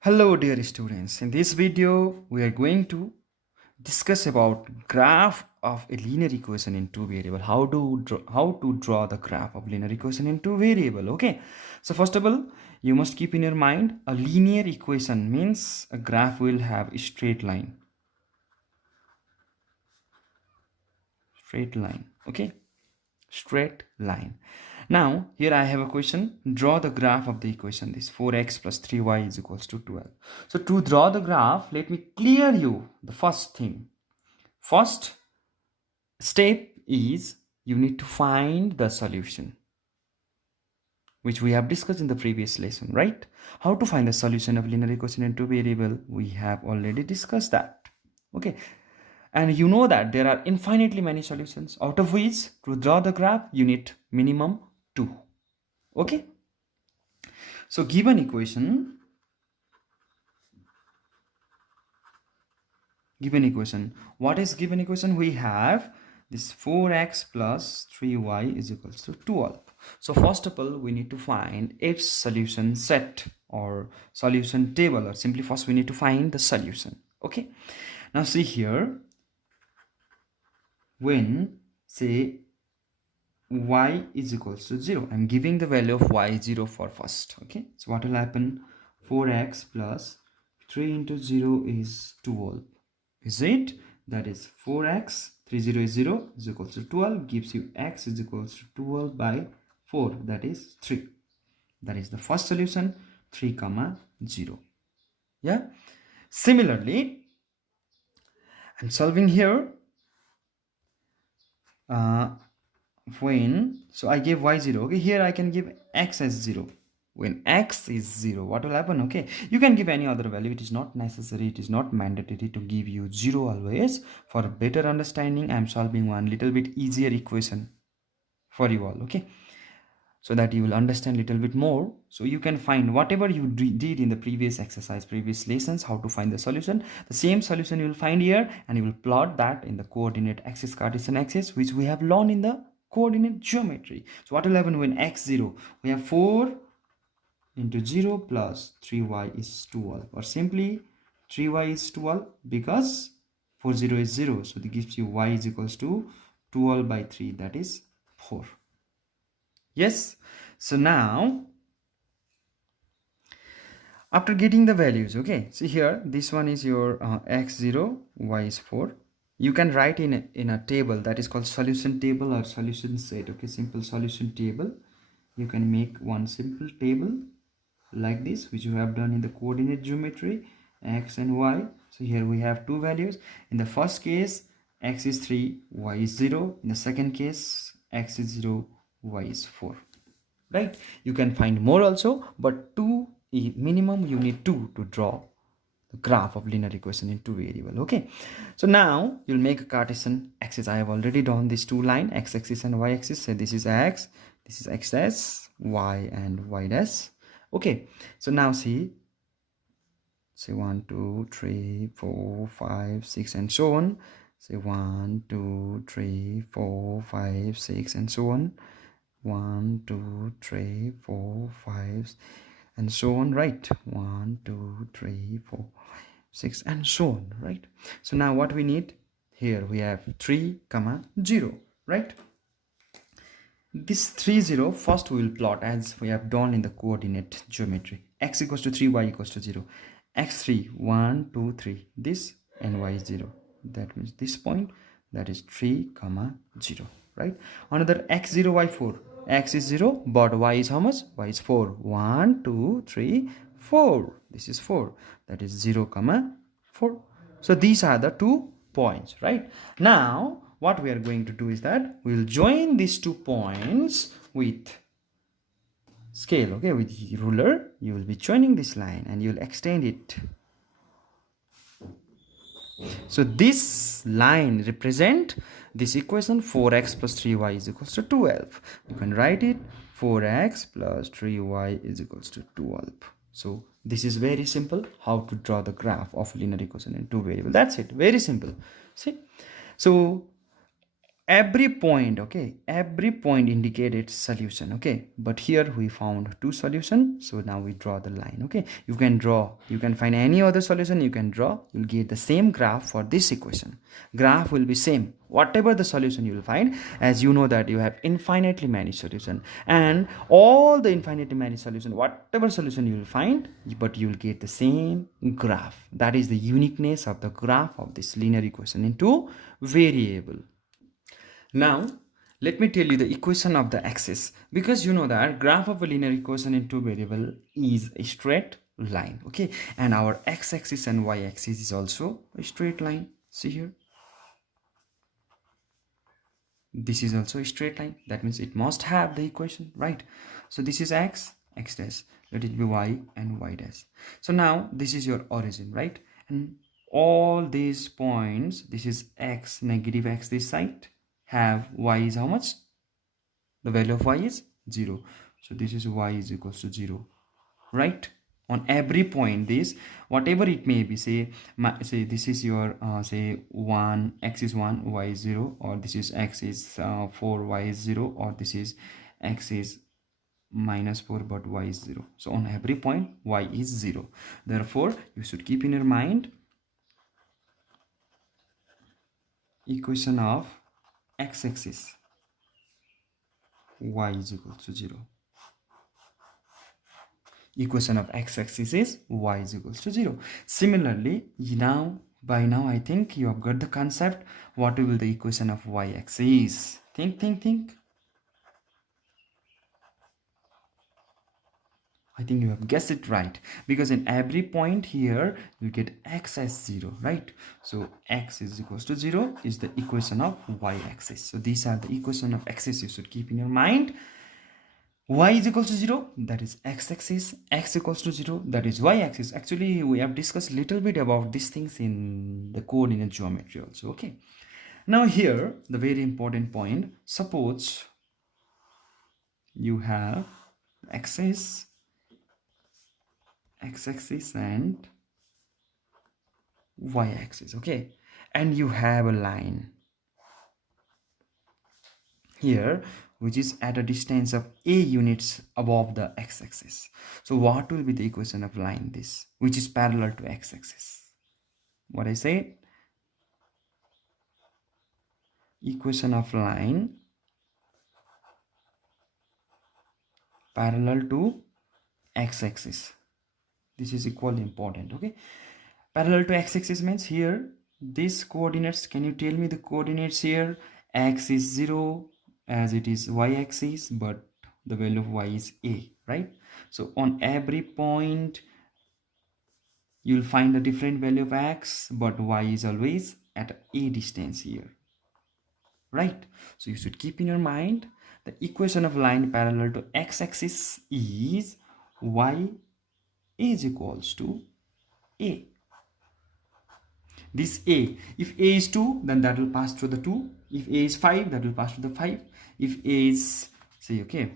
Hello dear students, in this video we are going to discuss about graph of a linear equation in two variable. How to draw the graph of linear equation in two variable. Okay, so first of all you must keep in your mind a linear equation means a graph will have a straight line. Okay, straight line. Now here I have a question. Draw the graph of the equation. This 4x plus 3y is equals to 12. So to draw the graph, let me clear you the first thing. First step is you need to find the solution, which we have discussed in the previous lesson, right? How to find the solution of linear equation in two variable, we have already discussed that. Okay, and you know that there are infinitely many solutions, out of which to draw the graph you need minimum 2. Okay, so given equation, what is given equation? We have this 4x plus 3y is equals to 12. So first of all we need to find its solution set or solution table, or simply first we need to find the solution. Okay, now see here, when say y is equals to 0, I'm giving the value of y 0 for first. Okay, so what will happen? 4x plus 3 into 0 is 12, is it? That is 4x, 30 is 0, is equals to 12, gives you x is equals to 12 by 4, that is 3. That is the first solution, 3 comma 0. Yeah, similarly I'm solving here. When so I gave y 0. Okay, here I can give x as 0. When x is 0, what will happen? Okay, you can give any other value. It is not necessary, it is not mandatory to give you 0 always. For better understanding, I am solving one little bit easier equation for you all. Okay, so that you will understand little bit more, so you can find whatever you did in the previous exercise, previous lessons, how to find the solution. The same solution you will find here, and you will plot that in the coordinate axis, Cartesian axis, which we have learned in the coordinate geometry. So what will happen when x 0? We have 4 into 0 plus 3y is 12, or simply 3y is 12 because 40 is 0, so this gives you y is equals to 12 by 3, that is 4. Yes, so now after getting the values, okay, see here, this one is your x0, y is 4. You can write in a table that is called solution table or solution set. Okay, simple solution table. You can make one simple table like this, which you have done in the coordinate geometry, x and y. So here we have two values. In the first case, x is 3, y is 0. In the second case, x is 0, y is 4. Right, you can find more also, but two minimum you need two to draw the graph of linear equation in two variable. Okay, so now you'll make a Cartesian axis. I have already drawn these two line, x-axis and y-axis. So this is x, this is x dash, y and y dash. Okay, so now see 1 2 3 4 5 6 and so on. Say 1 2 3 4 5 6 and so on. 1 2 3 4 5 and so on, right? 1 2 3 4 6 and so on, right? So now what we need here, we have 3 comma 0, right? This 3 0 first we will plot as we have done in the coordinate geometry. X equals to 3, y equals to 0. x3 1 2 3, this, and y is 0. That means this point, that is 3 comma 0, right? Another x0 y4, x is 0 but y is how much? Y is 4. 1 2 3 4, this is 4, that is 0 comma 4. So these are the 2 points, right? Now what we are going to do is that we will join these 2 points with scale. Okay, with ruler you will be joining this line and you will extend it. So this line represent this equation, 4x plus 3y is equals to 12. You can write it 4x plus 3y is equals to 12. So this is very simple, how to draw the graph of linear equation in two variable. That's it, very simple. See, so every point, okay, every point indicated solution, okay, but here we found two solutions, so now we draw the line. Okay, you can draw, you can find any other solution, you can draw, you'll get the same graph for this equation. Graph will be same whatever the solution you will find, as you know that you have infinitely many solution, and all the infinitely many solution, whatever solution you will find, but you will get the same graph. That is the uniqueness of the graph of this linear equation into variable. Now, let me tell you the equation of the axis, because you know that graph of a linear equation in two variable is a straight line, okay, and our x-axis and y-axis is also a straight line. See here, this is also a straight line, that means it must have the equation, right? So this is x dash, let it be y, and y dash. So now this is your origin, right? And all these points, this is x, negative x this side, have y is how much? The value of y is 0, so this is y is equals to 0, right? On every point, this whatever it may be, say this is your say 1, x is 1, y is 0, or this is x is 4, y is 0, or this is x is minus 4 but y is 0. So on every point y is 0. Therefore you should keep in your mind equation of x-axis y is equal to 0. Equation of x-axis is y is equals to 0. Similarly, by now I think you have got the concept. What will the equation of y-axis? Think. I think you have guessed it right, because in every point here you get x as 0, right? So x is equals to 0 is the equation of y-axis. So these are the equation of axis you should keep in your mind. Y is equals to 0, that is x-axis. X equals to 0, that is y-axis. Actually, we have discussed a little bit about these things in the coordinate geometry also, okay? Now here, the very important point, suppose you have x-axis and y-axis, okay? And you have a line here which is at a distance of a units above the x-axis. So what will be the equation of line this which is parallel to x-axis? What I said, equation of line parallel to x-axis. This is equally important, okay? Parallel to x-axis means here these coordinates, can you tell me the coordinates here? X is 0 as it is y-axis, but the value of y is a, right? So on every point you'll find a different value of x, but y is always at a distance here, right? So you should keep in your mind the equation of line parallel to x-axis is y is equals to a. This a, if a is 2, then that will pass through the 2. If a is 5, that will pass through the 5. If a is, say, okay,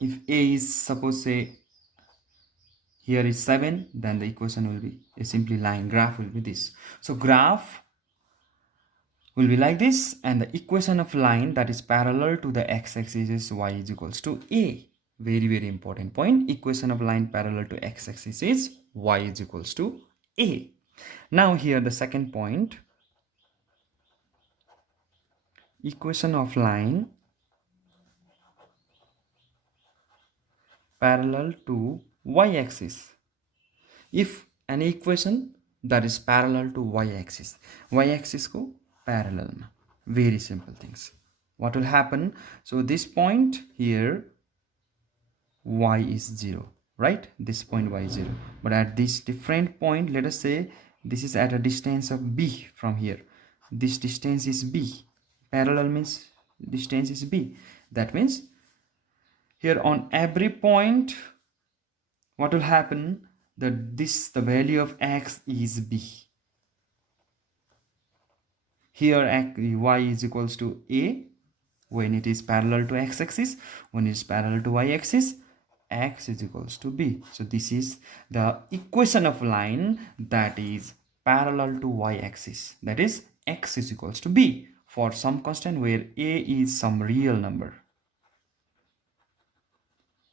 if a is, suppose, say, here is 7, then the equation will be a simply line, graph will be this. So graph will be like this, and the equation of line that is parallel to the x-axis is y is equals to a. Very, very important point. Equation of line parallel to x-axis is y is equals to a. Now here the second point, equation of line parallel to y-axis. If an equation that is parallel to y-axis ko parallel, very simple things. What will happen? So this point here y is 0, right? This point y is 0, but at this different point, let us say this is at a distance of b from here. This distance is b. Parallel means distance is b. That means here on every point, what will happen? That the value of x is b. Here y is equals to a when it is parallel to x-axis. When it is parallel to y-axis, x is equals to b. So this is the equation of line that is parallel to y-axis, that is x is equals to b for some constant where a is some real number.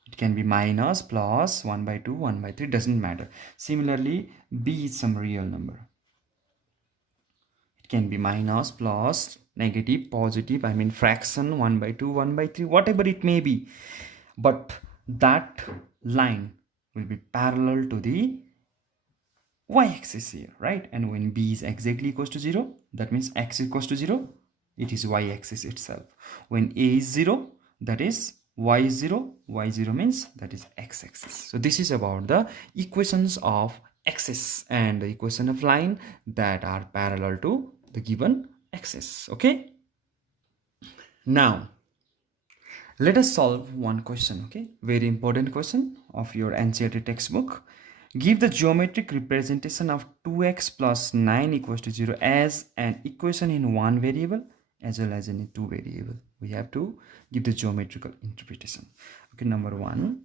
It can be minus, plus, 1 by 2, 1 by 3, doesn't matter. Similarly, b is some real number. It can be minus, plus, negative, positive, I mean fraction, 1 by 2, 1 by 3, whatever it may be. But that line will be parallel to the y-axis here, right? And when b is exactly equals to 0, that means x is equals to 0, it is y-axis itself. When a is 0, that is y is 0, y0 means that is x-axis. So this is about the equations of axis and the equation of line that are parallel to the given axis. Okay, now let us solve one question. Okay, very important question of your Ncert textbook. Give the geometric representation of 2x plus 9 equals to 0 as an equation in one variable as well as in two variable. We have to give the geometrical interpretation. Okay, number one,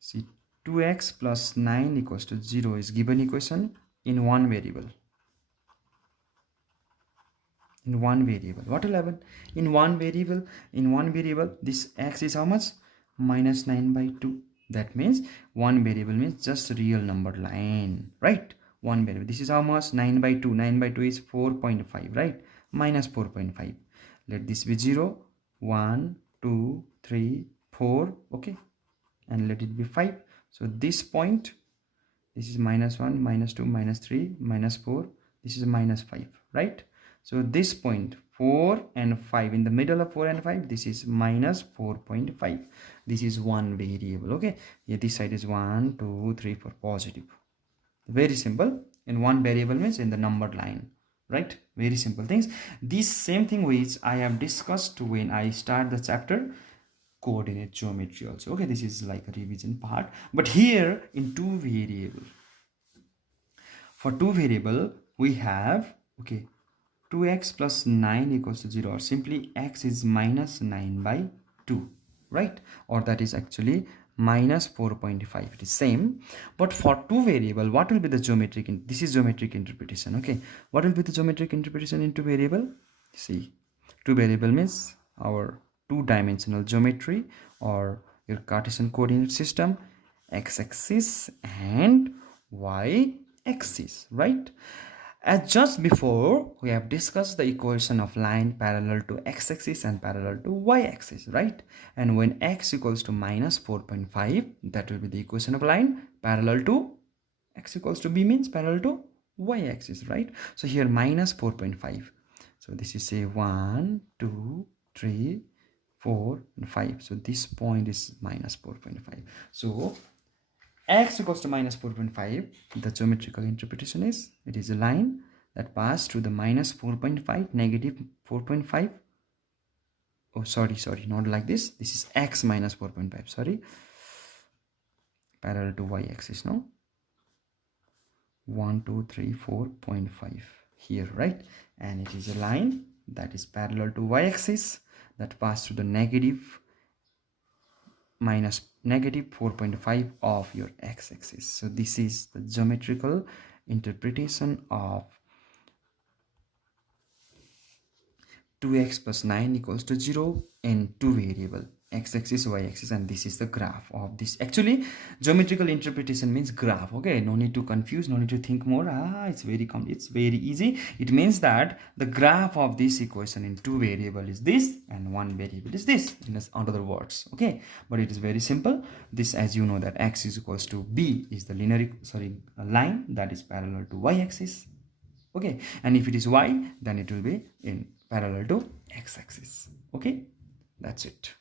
see, 2x plus 9 equals to 0 is given equation in one variable. In one variable, what will happen? In one variable, this x is how much? Minus 9 by 2. That means one variable means just real number line, right? One variable. This is how much? 9 by 2. 9 by 2 is 4.5, right? Minus 4.5. Let this be 0, 1, 2, 3, 4. Okay, and let it be 5. So this point, this is minus 1, minus 2, minus 3, minus 4. This is minus 5, right? So this point 4 and 5, in the middle of 4 and 5, this is minus 4.5. This is one variable. Okay, here this side is 1, 2, 3, 4, positive. Very simple. In one variable means in the numbered line, right? Very simple things. This same thing which I have discussed when I start the chapter coordinate geometry also. Okay, this is like a revision part, but here in two variable, for two variable we have, okay, 2x plus 9 equals to 0, or simply x is minus 9 by 2, right? Or that is actually minus 4.5. It is same, but for two variable, what will be the geometric this is geometric interpretation. Okay, what will be the geometric interpretation in two variable? See, two variable means our two-dimensional geometry or your Cartesian coordinate system, x-axis and y-axis, right? As just before, we have discussed the equation of line parallel to x-axis and parallel to y-axis, right? And when x equals to minus 4.5, that will be the equation of line parallel to x equals to b means parallel to y-axis, right? So here minus 4.5. So this is say 1, 2, 3, 4, and 5. So this point is minus 4.5. So x equals to minus 4.5, the geometrical interpretation is, it is a line that passed through the minus 4.5, negative 4.5. Oh, sorry, not like this. This is x minus 4.5, sorry. Parallel to y-axis, no? 1, 2, 3, 4.5 here, right? And it is a line that is parallel to y-axis that passed through the negative minus negative 4.5 of your x-axis. So this is the geometrical interpretation of 2x plus 9 equals to 0 in two variable, x-axis, y-axis, and this is the graph of this. Actually, geometrical interpretation means graph. Okay, no need to confuse, no need to think more. It's very easy. It means that the graph of this equation in two variable is this and one variable is this, in other words. Okay, but it is very simple. This, as you know, that x is equals to b is the linear line that is parallel to y-axis. Okay, and if it is y, then it will be in parallel to x-axis. Okay, that's it.